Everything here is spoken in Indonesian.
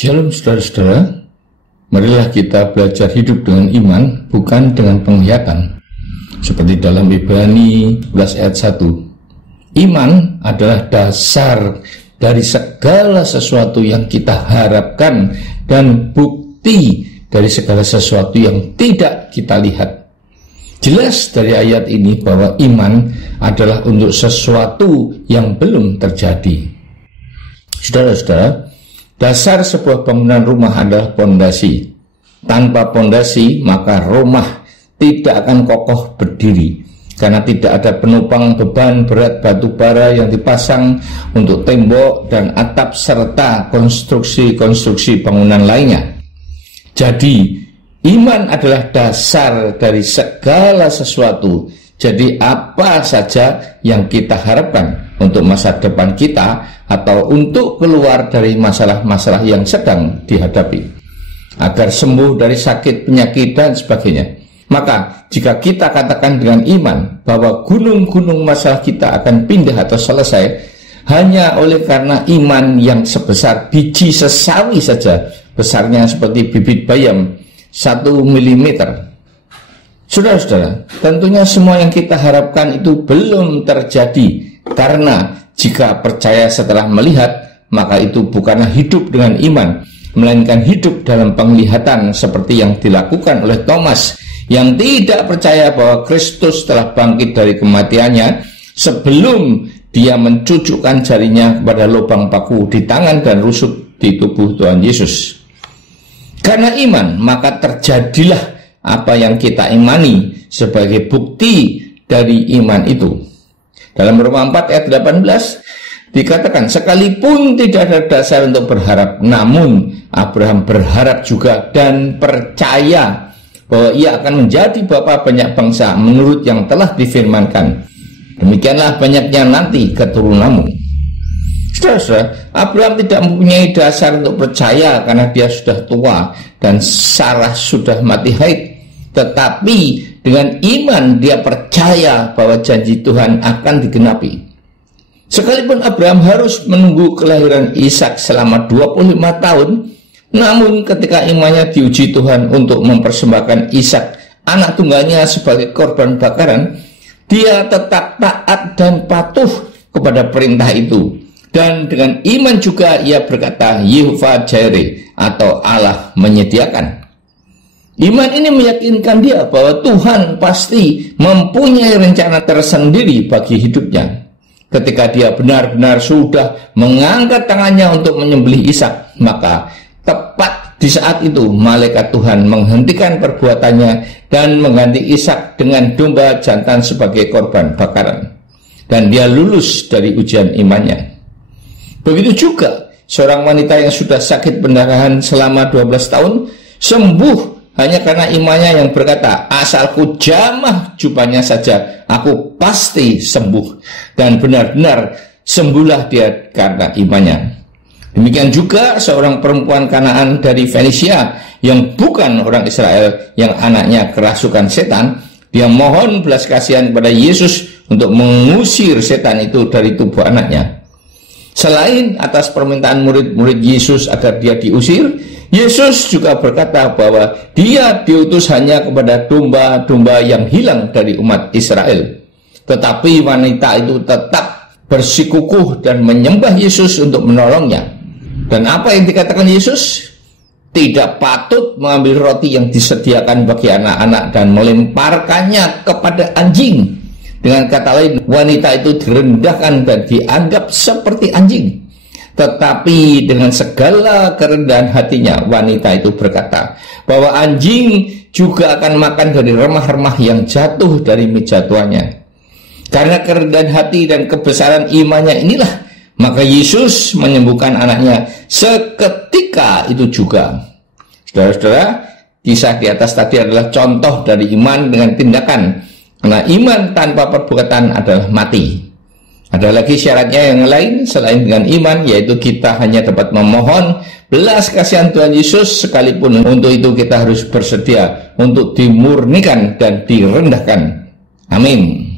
Shalom saudara-saudara, marilah kita belajar hidup dengan iman, bukan dengan penglihatan. Seperti dalam Ibrani 11 ayat 1. Iman adalah dasar dari segala sesuatu yang kita harapkan dan bukti dari segala sesuatu yang tidak kita lihat. Jelas dari ayat ini bahwa iman adalah untuk sesuatu yang belum terjadi. Saudara-saudara, dasar sebuah bangunan rumah adalah pondasi. Tanpa pondasi, maka rumah tidak akan kokoh berdiri, karena tidak ada penopang beban berat batu bara yang dipasang untuk tembok dan atap serta konstruksi-konstruksi bangunan lainnya. Jadi, iman adalah dasar dari segala sesuatu. Jadi, apa saja yang kita harapkan untuk masa depan kita atau untuk keluar dari masalah-masalah yang sedang dihadapi, agar sembuh dari sakit, penyakit, dan sebagainya. Maka jika kita katakan dengan iman bahwa gunung-gunung masalah kita akan pindah atau selesai hanya oleh karena iman yang sebesar biji sesawi saja, besarnya seperti bibit bayam 1 mm. Saudara-saudara, tentunya semua yang kita harapkan itu belum terjadi, karena jika percaya setelah melihat, maka itu bukanlah hidup dengan iman, melainkan hidup dalam penglihatan, seperti yang dilakukan oleh Thomas yang tidak percaya bahwa Kristus telah bangkit dari kematiannya sebelum dia mencucukkan jarinya kepada lubang paku di tangan dan rusuk di tubuh Tuhan Yesus. Karena iman, maka terjadilah apa yang kita imani sebagai bukti dari iman itu. Dalam Roma 4 ayat 18 dikatakan, sekalipun tidak ada dasar untuk berharap, namun Abraham berharap juga dan percaya bahwa ia akan menjadi bapa banyak bangsa menurut yang telah difirmankan, demikianlah banyaknya nanti keturunanmu. Saudara, Abraham tidak mempunyai dasar untuk percaya karena dia sudah tua dan Sarah sudah mati haid. Tetapi dengan iman dia percaya bahwa janji Tuhan akan digenapi. Sekalipun Abraham harus menunggu kelahiran Ishak selama 25 tahun, namun ketika imannya diuji Tuhan untuk mempersembahkan Ishak, anak tunggalnya, sebagai korban bakaran, dia tetap taat dan patuh kepada perintah itu. Dan dengan iman juga ia berkata, Yehovah Jireh, atau Allah menyediakan. Iman ini meyakinkan dia bahwa Tuhan pasti mempunyai rencana tersendiri bagi hidupnya. Ketika dia benar-benar sudah mengangkat tangannya untuk menyembelih Ishak, maka tepat di saat itu malaikat Tuhan menghentikan perbuatannya dan mengganti Ishak dengan domba jantan sebagai korban bakaran. Dan dia lulus dari ujian imannya. Begitu juga seorang wanita yang sudah sakit pendarahan selama 12 tahun sembuh hanya karena imannya yang berkata, asalku jamah jubahnya saja, aku pasti sembuh. Dan benar-benar sembuhlah dia karena imannya. Demikian juga seorang perempuan Kanaan dari Fenisia yang bukan orang Israel, yang anaknya kerasukan setan, dia mohon belas kasihan kepada Yesus untuk mengusir setan itu dari tubuh anaknya. Selain atas permintaan murid-murid Yesus agar dia diusir, Yesus juga berkata bahwa dia diutus hanya kepada domba-domba yang hilang dari umat Israel. Tetapi wanita itu tetap bersikukuh dan menyembah Yesus untuk menolongnya. Dan apa yang dikatakan Yesus? Tidak patut mengambil roti yang disediakan bagi anak-anak dan melemparkannya kepada anjing. Dengan kata lain, wanita itu direndahkan dan dianggap seperti anjing. Tetapi dengan segala kerendahan hatinya, wanita itu berkata bahwa anjing juga akan makan dari remah-remah yang jatuh dari meja tuannya. Karena kerendahan hati dan kebesaran imannya inilah, maka Yesus menyembuhkan anaknya seketika itu juga. Saudara-saudara, kisah di atas tadi adalah contoh dari iman dengan tindakan. Karena iman tanpa perbuatan adalah mati. Ada lagi syaratnya yang lain selain dengan iman, yaitu kita hanya dapat memohon belas kasihan Tuhan Yesus, sekalipun untuk itu kita harus bersedia untuk dimurnikan dan direndahkan. Amin.